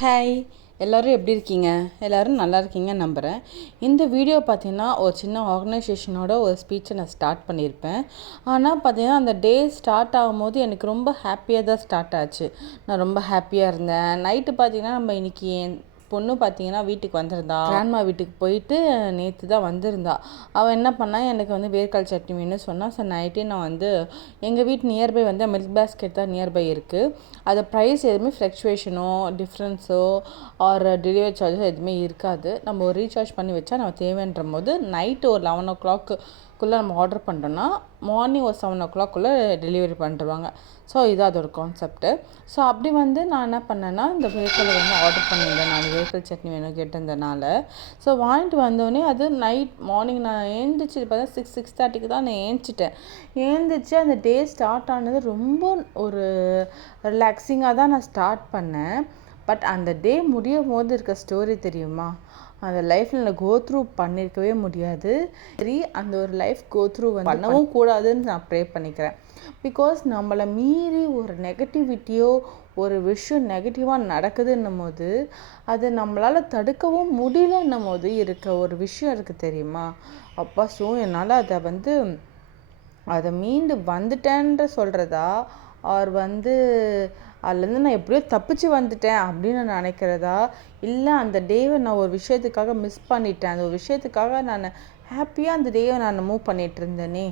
Hi, எல்லோரும் எப்படி இருக்கீங்க? எல்லோரும் நல்லா இருக்கீங்கன்னு நம்புகிறேன். இந்த வீடியோ பார்த்தீங்கன்னா ஒரு சின்ன ஆர்கனைசேஷனோட ஒரு ஸ்பீச்சை நான் ஸ்டார்ட் பண்ணியிருப்பேன். ஆனால் பார்த்தீங்கன்னா அந்த டே ஸ்டார்ட் ஆகும்போது எனக்கு ரொம்ப ஹாப்பியாக தான் ஸ்டார்ட் ஆச்சு. நான் ரொம்ப ஹாப்பியாக இருந்தேன். நைட்டு பார்த்தீங்கன்னா நம்ம இன்றைக்கி என் பொண்ணு பார்த்தீங்கன்னா வீட்டுக்கு வந்திருந்தா, கிராண்ட்மா வீட்டுக்கு போயிட்டு நேற்று தான் வந்திருந்தா. அவள் என்ன பண்ணா, எனக்கு வந்து வேர்க்கடலை சட்னி வேணும்னு சொன்னால், ஸோ நைட்டே நான் வந்து எங்கள் வீட்டு நியர்பை வந்து மில்க் பேஸ்கெட் தான் நியர்பை இருக்குது. அது ப்ரைஸ் எதுவுமே ஃப்ளக்சுவேஷனோ டிஃப்ரென்ஸோ ஆர் டெலிவரி சார்ஜஸ் எதுவுமே இருக்காது. நம்ம ஒரு ரீசார்ஜ் பண்ணி வச்சா நம்ம தேவைன்ற போது நைட்டு ஒரு 11 o'clock நம்ம ஆர்டர் பண்ணுறோன்னா மார்னிங் ஒரு 7 o'clock டெலிவரி பண்ணிடுவாங்க. ஸோ இது அதோட கான்செப்ட்டு. ஸோ அப்படி வந்து நான் என்ன பண்ணேன்னா, இந்த வேர்க்கடலை வந்து ஆர்டர் பண்ணியிருந்தேன். நான் வேர்க்கடலை சட்னி வேணும் கேட்டிருந்தனால. ஸோ வாங்கிட்டு வந்தோடனே அது மார்னிங் நான் ஏந்திரிச்சு பார்த்தா 6:30க்கு தான் நான் ஏந்திரிச்சு அந்த டே ஸ்டார்ட் ஆனது ரொம்ப ஒரு ரிலாக்ஸிங்காக தான் நான் ஸ்டார்ட் பண்ணேன். பட் அந்த டே முடியும் போது இருக்க ஸ்டோரி தெரியுமா? அந்த லைஃப்பில் நான் கோத்ரூ பண்ணியிருக்கவே முடியாது. சரி, அந்த ஒரு லைஃப் கோத்ரூ வந்து பண்ணவும் கூடாதுன்னு நான் ப்ரே பண்ணிக்கிறேன். பிகாஸ் நம்மளை மீறி ஒரு நெகட்டிவிட்டியோ ஒரு விஷயம் நெகட்டிவாக நடக்குதுன்னும் போது அது நம்மளால் தடுக்கவும் முடியலன்னும் போது இருக்க ஒரு விஷயம் இருக்குது தெரியுமா? அப்பா, ஸோ என்னால் அதை மீண்டு வந்துட்டேன்ற சொல்கிறதா ஆர் வந்து அதுலேருந்து நான் எப்படியோ தப்பிச்சு வந்துட்டேன் அப்படின்னு நான் நினைக்கிறதா, இல்லை அந்த டேவை நான் ஒரு விஷயத்துக்காக மிஸ் பண்ணிட்டேன், அந்த ஒரு விஷயத்துக்காக நான் ஹாப்பியாக அந்த டேவை நான் மூவ் பண்ணிகிட்டு இருந்தேனே,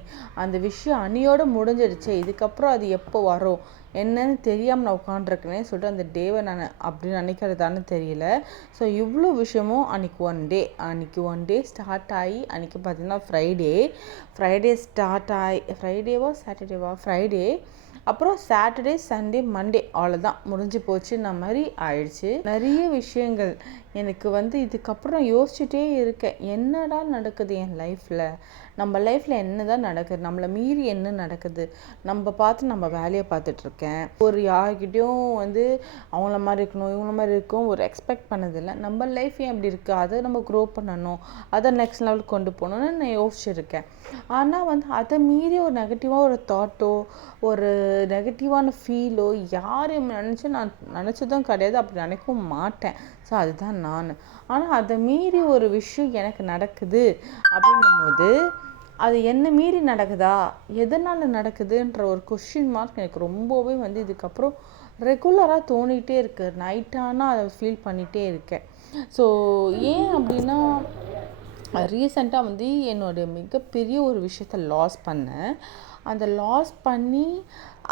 அந்த விஷயம் அன்னியோடு முடிஞ்சிடுச்சு, இதுக்கப்புறம் அது எப்போ வரும் என்னன்னு தெரியாமல் நான் உட்காண்ட்ருக்கேனே சொல்லிட்டு அந்த டேவை நான் அப்படி நினைக்கிறதான்னு தெரியல. ஸோ இவ்வளோ விஷயமும் அன்றைக்கி ஒன் டே ஸ்டார்ட் ஆகி அன்றைக்கி பார்த்திங்கன்னா ஃப்ரைடே ஸ்டார்ட் ஆகி ஃப்ரைடே அப்புறம் சாட்டர்டே சண்டே மண்டே அவ்வளோதான் முடிஞ்சு போச்சுன்ன மாதிரி ஆயிடுச்சு. நிறைய விஷயங்கள் எனக்கு வந்து இதுக்கப்புறம் யோசிச்சுட்டே இருக்கேன், என்னடா நடக்குது என் லைஃப்பில், நம்ம லைஃப்பில் என்ன தான் நடக்குது, நம்மளை மீறி என்ன நடக்குது, நம்ம வேலையை பார்த்துட்ருக்கேன். ஒரு யார்கிட்டையும் வந்து அவங்கள மாதிரி இருக்கணும் இவங்கள மாதிரி இருக்கும் ஒரு எக்ஸ்பெக்ட் பண்ணதில்லை. நம்ம லைஃப் ஏன் அப்படி இருக்குது, அதை நம்ம க்ரோ பண்ணணும், அதை நெக்ஸ்ட் லெவலுக்கு கொண்டு போகணுன்னு நான் யோசிச்சுருக்கேன். ஆனால் வந்து அதை மீறி ஒரு நெகட்டிவாக ஒரு தாட்டோ ஒரு நெகட்டிவான ஃபீலோ யாரையும் நான் நினச்சதும் கிடையாது, அப்படி நினைக்கவும் மாட்டேன். ஸோ அதுதான் நான். ஆனால் அதை மீறி ஒரு விஷயம் எனக்கு நடக்குது அப்படின்னும் போது அது என்ன மீறி நடக்குதா, எதனால் நடக்குதுன்ற ஒரு கொஷின் மார்க் எனக்கு ரொம்பவே வந்து இதுக்கப்புறம் ரெகுலராக தோணிகிட்டே இருக்குது. நைட்டானால் அதை ஃபீல் பண்ணிகிட்டே இருக்கேன். ஸோ ஏன் அப்படின்னா, ரீசெண்டாக வந்து என்னுடைய மிகப்பெரிய ஒரு விஷயத்த லாஸ் பண்ணேன். அந்த லாஸ் பண்ணி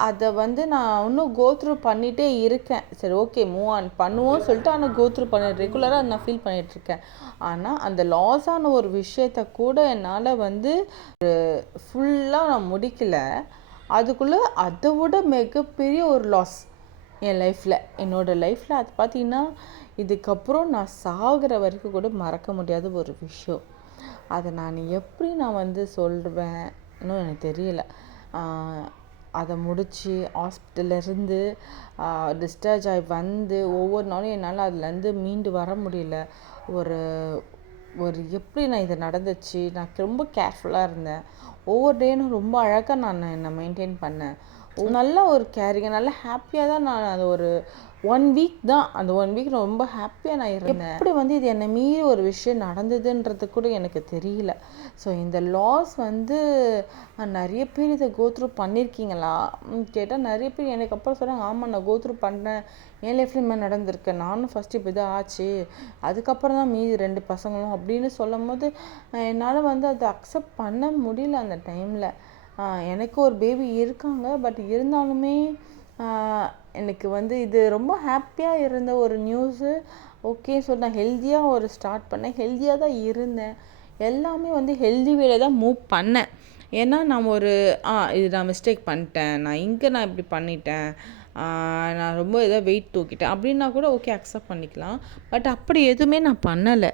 அதை வந்து நான் இன்னும் கோத்ரூ பண்ணிகிட்டே இருக்கேன். சரி, ஓகே, மூவ் ஆன் பண்ணுவோம் சொல்லிட்டு ஆனால் கோத்ரூ ரெகுலராக நான் ஃபீல் பண்ணிகிட்ருக்கேன். ஆனால் அந்த லாஸ் ஆன ஒரு விஷயத்த கூட என்னால் வந்து ஃபுல்லாக நான் முடிக்கலை. அதுக்குள்ளே அதை விட மிகப்பெரிய ஒரு லாஸ் என் லைஃப்பில், என்னோடய லைஃப்பில் அது பார்த்திங்கன்னா இதுக்கப்புறம் நான் சாகிற வரைக்கும் கூட மறக்க முடியாத ஒரு விஷயம். அதை நான் எப்படி வந்து சொல்வேன்னு எனக்கு தெரியல. அதை முடித்து ஹாஸ்பிட்டல்லேருந்து டிஸ்சார்ஜ் ஆகி வந்து ஒவ்வொரு நாளும் என்னால் அதுலேருந்து மீண்டு வர முடியல. ஒரு ஒரு எப்படி நான் இது நடந்துச்சு, நான் ரொம்ப கேர்ஃபுல்லாக இருந்தேன். ஒவ்வொரு டேனும் ரொம்ப அழகாக நான் என்னை மெயின்டைன் பண்ணேன். நல்ல ஒரு கேரிங்காக நல்ல ஹாப்பியாக தான் நான் அது ஒரு 1 வீக் தான், அந்த 1 வீக் ரொம்ப ஹாப்பியாக நான் இருந்தேன். எப்படி வந்து இது என்னை மீறி ஒரு விஷயம் நடந்ததுன்றது கூட எனக்கு தெரியல. ஸோ இந்த லாஸ் வந்து நிறைய பேர் இதை கோத்ரூ பண்ணியிருக்கீங்களா கேட்டால் நிறைய பேர் எனக்கு அப்புறம் சொன்னாங்க, ஆமாம் நான் கோத்ரூ பண்ணேன், என் லைஃப்லையும் மாதிரி நடந்திருக்கேன், நானும் ஃபஸ்ட்டு இப்போ இதாக ஆச்சு, அதுக்கப்புறம் தான் மீதி 2 பசங்களும் அப்படின்னு சொல்லும் போது என்னால் வந்து அதை அக்செப்ட் பண்ண முடியல. அந்த டைமில் எனக்கு ஒரு பேபி இருக்காங்க, பட் இருந்தாலுமே எனக்கு வந்து இது ரொம்ப ஹாப்பியாக இருந்த ஒரு நியூஸு. ஓகே, ஸோ நான் ஹெல்த்தியாக ஒரு ஸ்டார்ட் பண்ணேன், ஹெல்த்தியாக தான் இருந்தேன், எல்லாமே வந்து ஹெல்தி வேலை தான் மூவ் பண்ணேன். ஏன்னா நான் இது நான் மிஸ்டேக் பண்ணிட்டேன், நான் இப்படி பண்ணிட்டேன், நான் ரொம்ப ஏதாவது வெயிட் தூக்கிட்டேன் அப்படின்னா கூட ஓகே அக்செப்ட் பண்ணிக்கலாம். பட் அப்படி எதுவுமே நான் பண்ணலை.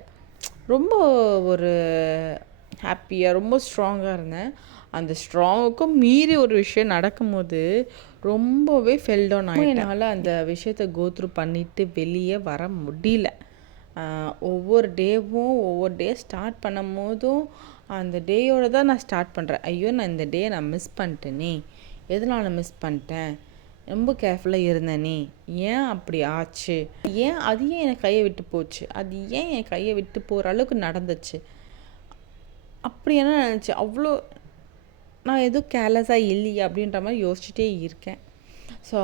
ரொம்ப ஒரு ஹாப்பியாக ரொம்ப ஸ்ட்ராங்காக இருந்தேன். அந்த ஸ்ட்ராங்குக்கும் மீறி ஒரு விஷயம் நடக்கும்போது ரொம்பவே ஃபெல் டவுன் ஆகிட்டேன். என்னால் அந்த விஷயத்தை கோத்ரூ பண்ணிவிட்டு வெளியே வர முடியல. ஒவ்வொரு டே ஸ்டார்ட் பண்ணும் போதும் அந்த டேயோடு தான் நான் ஸ்டார்ட் பண்ணுறேன். ஐயோ, நான் இந்த டே நான் மிஸ் பண்ணிட்டேனே, எதனால் மிஸ் பண்ணிட்டேன், ரொம்ப கேர்ஃபுல்லாக இருந்தேனே, ஏன் அப்படி ஆச்சு, ஏன் அது ஏன் என் கையை விட்டு போச்சு, அது ஏன் என் கையை விட்டு போகிற அளவுக்கு நடந்துச்சு, அப்படி என்ன நினச்சி அவ்வளோ நான் எதுவும் கேர்லெஸ்ஸாக இல்லையா அப்படின்ற மாதிரி யோசிச்சுட்டே இருக்கேன். ஸோ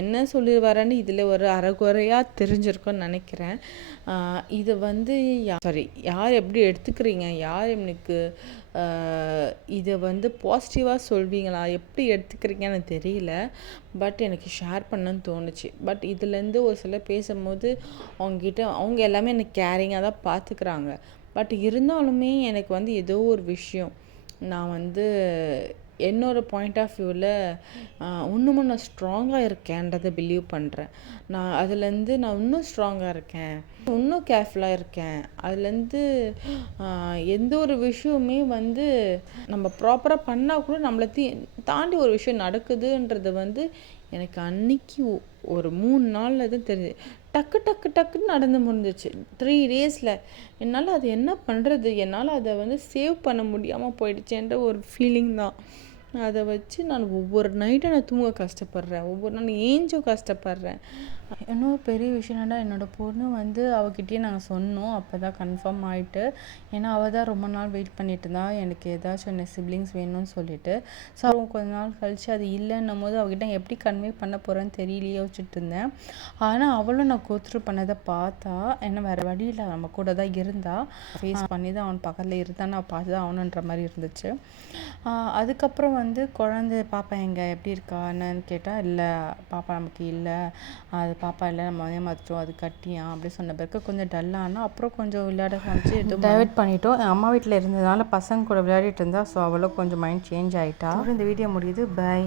என்ன சொல்லிடுவாரன்னு இதில் ஒரு அரைகுறையாக தெரிஞ்சிருக்கும்னு நினைக்கிறேன். இது வந்து யார் எப்படி எடுத்துக்கிறீங்க, யார் எனக்கு இதை வந்து பாசிட்டிவாக சொல்வீங்களா, எப்படி எடுத்துக்கிறீங்கன்னு தெரியல. பட் எனக்கு ஷேர் பண்ணணும்னு தோணுச்சு. பட் இதுலேருந்து ஒரு சிலர் பேசும்போது அவங்க எல்லாமே எனக்கு கேரிங்காக தான் பார்த்துக்கிறாங்க. பட் இருந்தாலுமே எனக்கு வந்து ஏதோ ஒரு விஷயம் நான் வந்து என்னோடய பாயிண்ட் ஆஃப் வியூவில் இன்னமும் நான் ஸ்ட்ராங்காக இருக்கேன்றதை பிலீவ் பண்ணுறேன். நான் அதுலேருந்து நான் இன்னும் ஸ்ட்ராங்காக இருக்கேன், இன்னும் கேர்ஃபுல்லாக இருக்கேன். அதுலேருந்து எந்த ஒரு விஷயமே வந்து நம்ம ப்ராப்பராக பண்ணால் கூட நம்மளை தாண்டி ஒரு விஷயம் நடக்குதுன்றது வந்து எனக்கு அன்னைக்கு ஒரு 3 நாளில் தான் தெரியுது. டக்குன்னு நடந்து முடிஞ்சிச்சு 3 டேஸில். என்னால் அது என்ன பண்ணுறது, என்னால் அதை வந்து சேவ் பண்ண முடியாமல் போயிடுச்சுன்ற ஒரு ஃபீலிங் தான். அதை வச்சு நான் ஒவ்வொரு நைட்டும் நான் தூங்க கஷ்டப்படுறேன், ஒவ்வொரு நாள் ஏஞ்சும் கஷ்டப்படுறேன். இன்னொரு பெரிய விஷயம் என்னென்னா, என்னோடய பொண்ணு வந்து அவகிட்டயே நாங்கள் சொன்னோம், அப்போ தான் கன்ஃபார்ம் ஆகிட்டு. ஏன்னா அவள் தான் ரொம்ப நாள் வெயிட் பண்ணிட்டு இருந்தா எனக்கு ஏதாச்சும் என்ன சிப்ளிங்ஸ் வேணும்னு சொல்லிட்டு. ஸோ கொஞ்ச நாள் கழித்து அது இல்லைன்னும் போது அவகிட்ட எப்படி கன்வே பண்ண போகிறேன்னு தெரியலையே யோசிச்சுட்டு இருந்தேன். ஆனால் அவளும் நான் கோத்ரூ பண்ணதை பார்த்தா, என்ன வேறு வழியில் நம்ம கூட தான் இருந்தா, ஃபேஸ் பண்ணி தான் அவன் பக்கத்தில் இருந்தான், நான் பார்த்து தான் அவனுன்ற மாதிரி இருந்துச்சு. அதுக்கப்புறம் வந்து குழந்தை பாப்பா எங்கே எப்படி இருக்கான்னு கேட்டால், இல்லை பாப்பா நமக்கு இல்லை, அது பாப்பா இல்லை நம்ம ஏமாற்றிட்டோம், அது கட்டியா அப்படி சொன்ன பிறகு கொஞ்சம் டல்லானா. அப்புறம் கொஞ்சம் விளையாட காமிச்சு டைவர்ட் பண்ணிட்டோம். அம்மா வீட்டில் இருந்ததுனால பசங்க கூட விளையாடிட்டு இருந்தா. ஸோ அவளும் கொஞ்சம் மைண்ட் சேஞ்ச் ஆகிட்டா. இந்த வீடியோ முடியுது. பை.